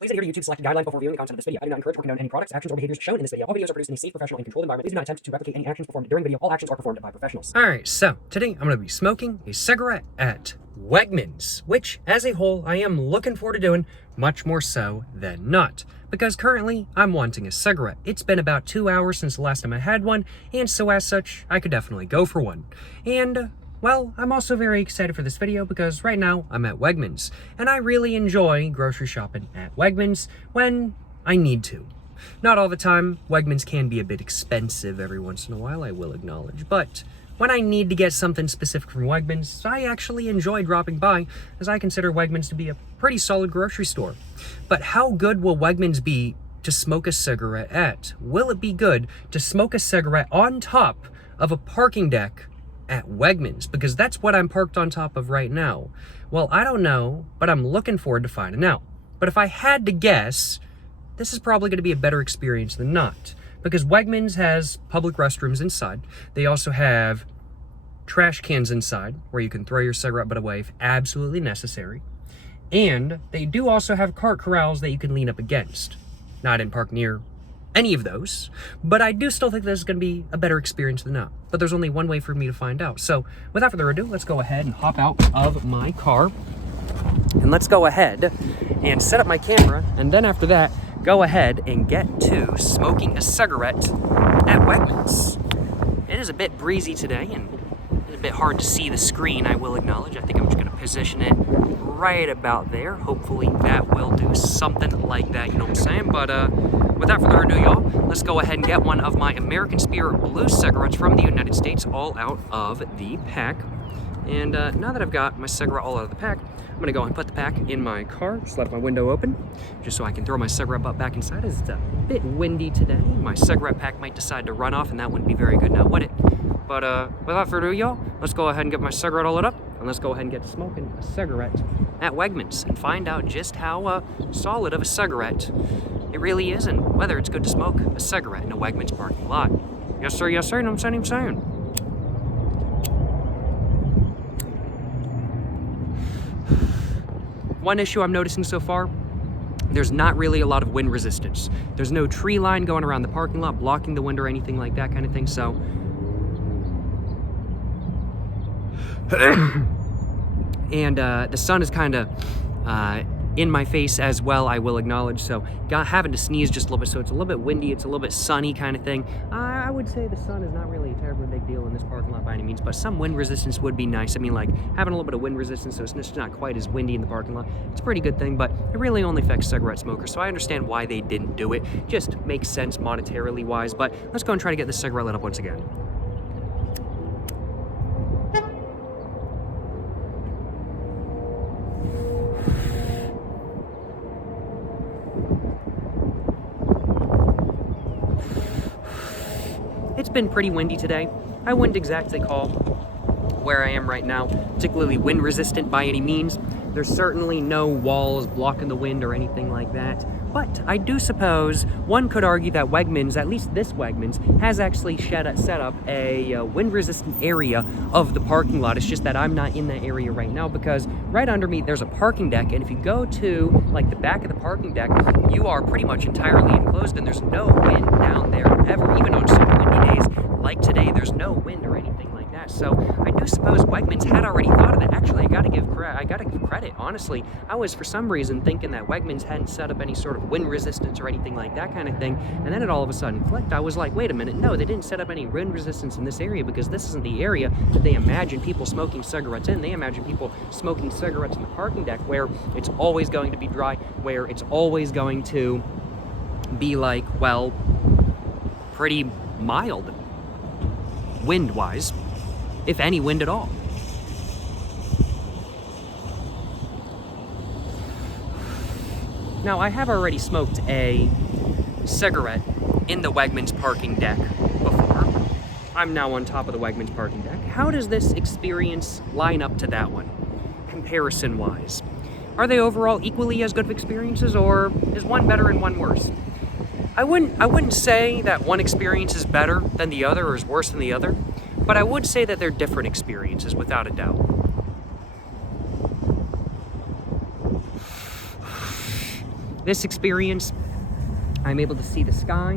Please adhere to YouTube's selected guidelines before viewing the content of this video. I do not encourage or condone any products, actions, or behaviors shown in this video. All videos are produced in a safe, professional, and controlled environment. Please do not attempt to replicate any actions performed during the video. All actions are performed by professionals. Alright, so today I'm going to be smoking a cigarette at Wegmans, which, as a whole, I am looking forward to doing much more so than not. Because currently, I'm wanting a cigarette. It's been about 2 hours since the last time I had one, and so as such, I could definitely go for one. And well, I'm also very excited for this video because right now I'm at Wegmans, and I really enjoy grocery shopping at Wegmans when I need to. Not all the time. Wegmans can be a bit expensive every once in a while, I will acknowledge, but when I need to get something specific from Wegmans, I actually enjoy dropping by, as I consider Wegmans to be a pretty solid grocery store. But how good will Wegmans be to smoke a cigarette at? Will it be good to smoke a cigarette on top of a parking deck at Wegmans? Because that's what I'm parked on top of right now. Well, I don't know, but I'm looking forward to finding out. But if I had to guess, this is probably going to be a better experience than not. Because Wegmans has public restrooms inside. They also have trash cans inside where you can throw your cigarette butt away if absolutely necessary. And they do also have cart corrals that you can lean up against. Now, I didn't park near any of those, but I do still think this is going to be a better experience than not. But there's only one way for me to find out. So without further ado, let's go ahead and hop out of my car. And let's go ahead and set up my camera. And then after that, go ahead and get to smoking a cigarette at Wegmans. It is a bit breezy today and it's a bit hard to see the screen, I will acknowledge. I think I'm just going to position it right about there. Hopefully that will do something like that, you know what I'm saying? But without further ado, y'all, let's go ahead and get one of my American Spirit Blue cigarettes from the United States all out of the pack. And now that I've got my cigarette all out of the pack, I'm going to go and put the pack in my car, just left my window open, just so I can throw my cigarette butt back inside, as it's a bit windy today. My cigarette pack might decide to run off, and that wouldn't be very good now, would it? But without further ado, y'all, let's go ahead and get my cigarette all lit up, and let's go ahead and get smoking a cigarette at Wegmans and find out just how solid of a cigarette it really is, and whether it's good to smoke a cigarette in a Wegmans parking lot. Yes, sir, you know what I'm saying? One issue I'm noticing so far, there's not really a lot of wind resistance. There's no tree line going around the parking lot, blocking the wind or anything like that kind of thing, so and the sun is kind of in my face as well, I will acknowledge, so having to sneeze just a little bit, so it's a little bit windy, it's a little bit sunny kind of thing. I would say the sun is not really a terribly big deal in this parking lot by any means, but some wind resistance would be nice. I mean, like, having a little bit of wind resistance so it's just not quite as windy in the parking lot, it's a pretty good thing, but it really only affects cigarette smokers, so I understand why they didn't do it. Just makes sense monetarily wise, but let's go and try to get this cigarette lit up once again. It's been pretty windy today. I wouldn't exactly call where I am right now particularly wind resistant by any means. There's certainly no walls blocking the wind or anything like that. But I do suppose one could argue that Wegmans, at least this Wegmans, has actually set up a wind-resistant area of the parking lot. It's just that I'm not in that area right now because right under me there's a parking deck, and if you go to like the back of the parking deck, you are pretty much entirely enclosed, and there's no wind down there ever. Even on super windy days like today, there's no wind or anything like that. So I do suppose Wegmans had already thought of it. Actually, I gotta give credit. Honestly, I was for some reason thinking that Wegmans hadn't set up any sort of wind resistance or anything like that kind of thing, and then it all of a sudden clicked. I was like, wait a minute, no, they didn't set up any wind resistance in this area because this isn't the area that they imagine people smoking cigarettes in. They imagine people smoking cigarettes in the parking deck where it's always going to be dry, where it's always going to be like, well, pretty mild wind-wise, if any wind at all. Now, I have already smoked a cigarette in the Wegmans parking deck before. I'm now on top of the Wegmans parking deck. How does this experience line up to that one, comparison-wise? Are they overall equally as good of experiences, or is one better and one worse? I wouldn't say that one experience is better than the other or is worse than the other, but I would say that they're different experiences, without a doubt. This experience, I'm able to see the sky,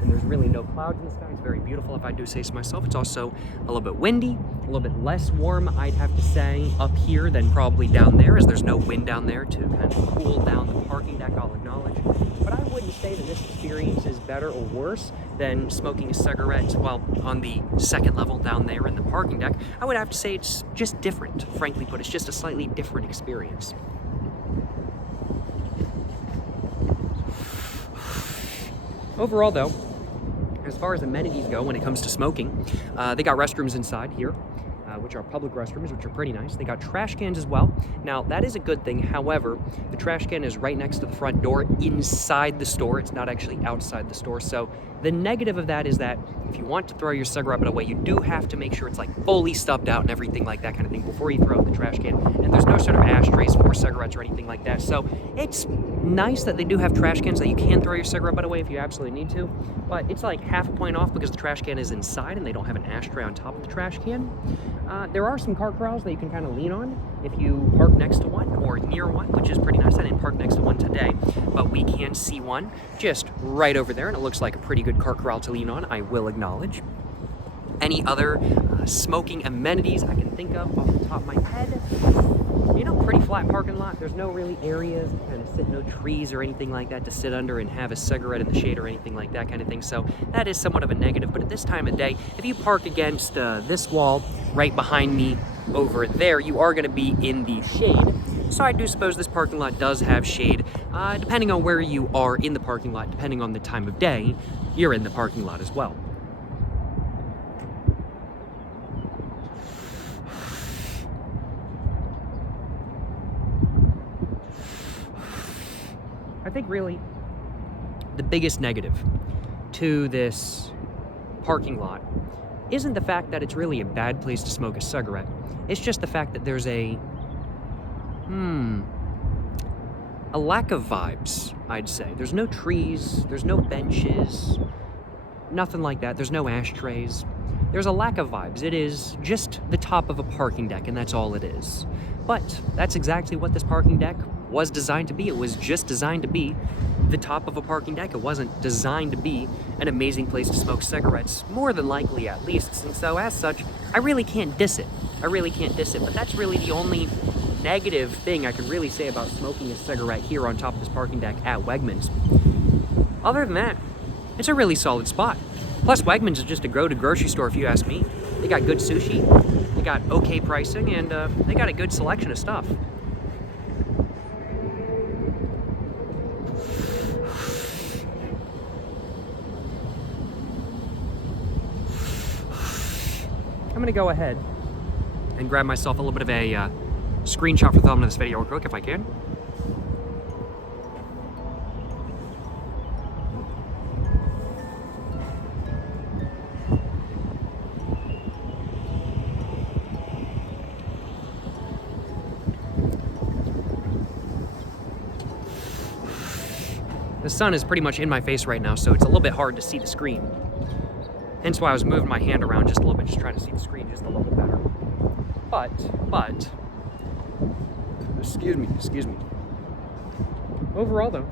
and there's really no clouds in the sky. It's very beautiful, if I do say so myself. It's also a little bit windy, a little bit less warm, I'd have to say, up here than probably down there, as there's no wind down there to kind of cool down the parking deck, I'll acknowledge. But I wouldn't say that this experience is better or worse than smoking a cigarette, well, on the second level down there in the parking deck. I would have to say it's just different, frankly put. It's just a slightly different experience. Overall, though, as far as amenities go when it comes to smoking, they got restrooms inside here, which are public restrooms, which are pretty nice. They got trash cans as well. Now, that is a good thing. However, the trash can is right next to the front door inside the store. It's not actually outside the store. So the negative of that is that if you want to throw your cigarette butt away, you do have to make sure it's like fully stubbed out and everything like that kind of thing before you throw it in the trash can. And there's no sort of ashtrays for cigarettes or anything like that. So it's nice that they do have trash cans that you can throw your cigarette butt away if you absolutely need to. But it's like half a point off because the trash can is inside and they don't have an ashtray on top of the trash can. There are some car corrals that you can kind of lean on if you park next to one or near one, which is pretty nice. I didn't park next to one today, but we can see one just right over there, and it looks like a pretty good car corral to lean on, I will acknowledge. Any other smoking amenities I can think of off the top of my head? You know, pretty flat parking lot. There's no really areas to kind of sit, no trees or anything like that to sit under and have a cigarette in the shade or anything like that kind of thing. So that is somewhat of a negative. But at this time of day, if you park against this wall right behind me over there, you are going to be in the shade. So I do suppose this parking lot does have shade. Depending on where you are in the parking lot, depending on the time of day, you're in the parking lot as well. I think really the biggest negative to this parking lot isn't the fact that it's really a bad place to smoke a cigarette. It's just the fact that there's a lack of vibes, I'd say. There's no trees, there's no benches, nothing like that. There's no ashtrays. There's a lack of vibes. It is just the top of a parking deck, and that's all it is. But that's exactly what this parking deck was designed to be. It was just designed to be the top of a parking deck. It wasn't designed to be an amazing place to smoke cigarettes, more than likely at least. And so as such, I really can't diss it. But that's really the only negative thing I can really say about smoking a cigarette here on top of this parking deck at Wegmans. Other than that, it's a really solid spot. Plus, Wegmans is just a go-to grocery store if you ask me. They got good sushi, they got okay pricing, and they got a good selection of stuff. I'm gonna go ahead and grab myself a little bit of a screenshot for the thumbnail of this video real quick if I can. The sun is pretty much in my face right now, so it's a little bit hard to see the screen. Hence why I was moving my hand around just a little bit, just trying to see the screen just a little bit better. But, excuse me. Overall though,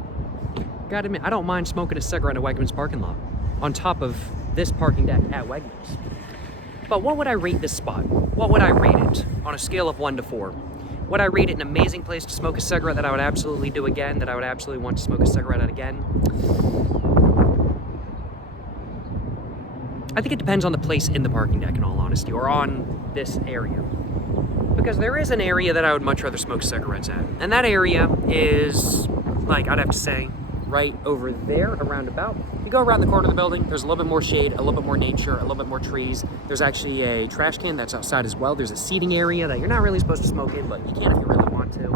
gotta admit, I don't mind smoking a cigarette in a Wegmans parking lot, on top of this parking deck at Wegmans. But what would I rate this spot? What would I rate it on a scale of 1 to 4? Would I rate it an amazing place to smoke a cigarette that I would absolutely do again, that I would absolutely want to smoke a cigarette at again? I think it depends on the place in the parking deck, in all honesty, or on this area. Because there is an area that I would much rather smoke cigarettes at. And that area is, like, I'd have to say, right over there, around about. You go around the corner of the building, there's a little bit more shade, a little bit more nature, a little bit more trees. There's actually a trash can that's outside as well. There's a seating area that you're not really supposed to smoke in, but you can if you really want to.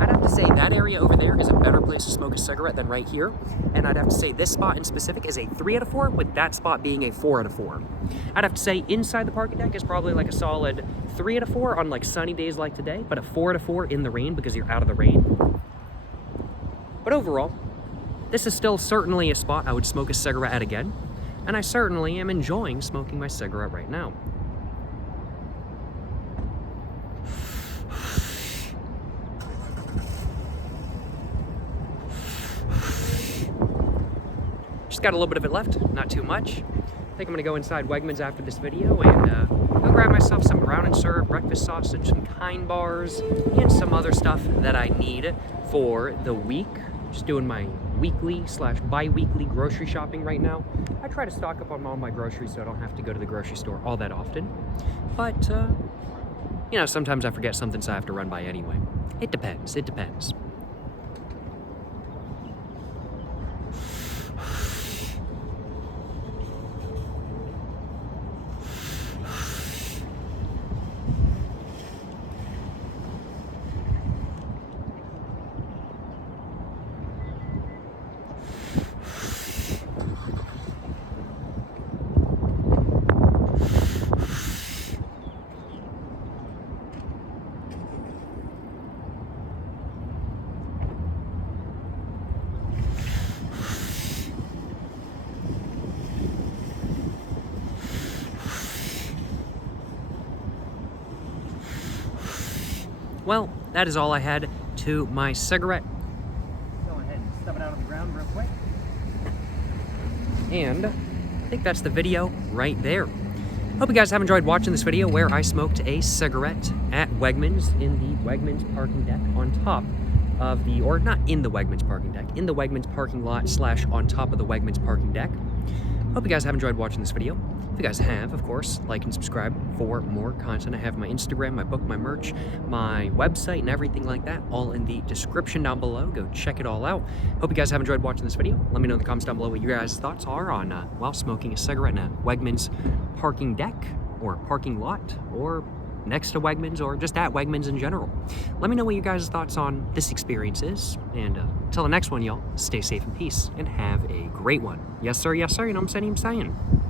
I'd have to say that area over there is a better place to smoke a cigarette than right here. And I'd have to say this spot in specific is a 3 out of 4, with that spot being a 4 out of 4. I'd have to say inside the parking deck is probably like a solid 3 out of 4 on like sunny days like today, but a 4 out of 4 in the rain because you're out of the rain. But overall, this is still certainly a spot I would smoke a cigarette at again, and I certainly am enjoying smoking my cigarette right now. just got a little bit of it left, not too much. I think I'm gonna go inside Wegmans after this video and go grab myself some brown and served breakfast sausage, some Kind bars, and some other stuff that I need for the week. Just doing my weekly / bi-weekly grocery shopping right now. I try to stock up on all my groceries so I don't have to go to the grocery store all that often. But, you know, sometimes I forget something, so I have to run by anyway. It depends, it depends. Well, that is all I had to my cigarette. Go ahead and stuff it out on the ground real quick. And I think that's the video right there. Hope you guys have enjoyed watching this video where I smoked a cigarette at Wegmans in the Wegmans parking deck on top of the, or not in the Wegmans parking deck, in the Wegmans parking lot / on top of the Wegmans parking deck. Hope you guys have enjoyed watching this video. If you guys have, of course, like and subscribe for more content. I have my Instagram, my book, my merch, my website, and everything like that all in the description down below. Go check it all out. Hope you guys have enjoyed watching this video. Let me know in the comments down below what your guys' thoughts are on while smoking a cigarette in a Wegmans parking deck or parking lot or next to Wegmans or just at Wegmans in general. Let me know what you guys' thoughts on this experience is. And until the next one, y'all, stay safe and peace and have a great one. Yes, sir. Yes, sir. You know what I'm saying?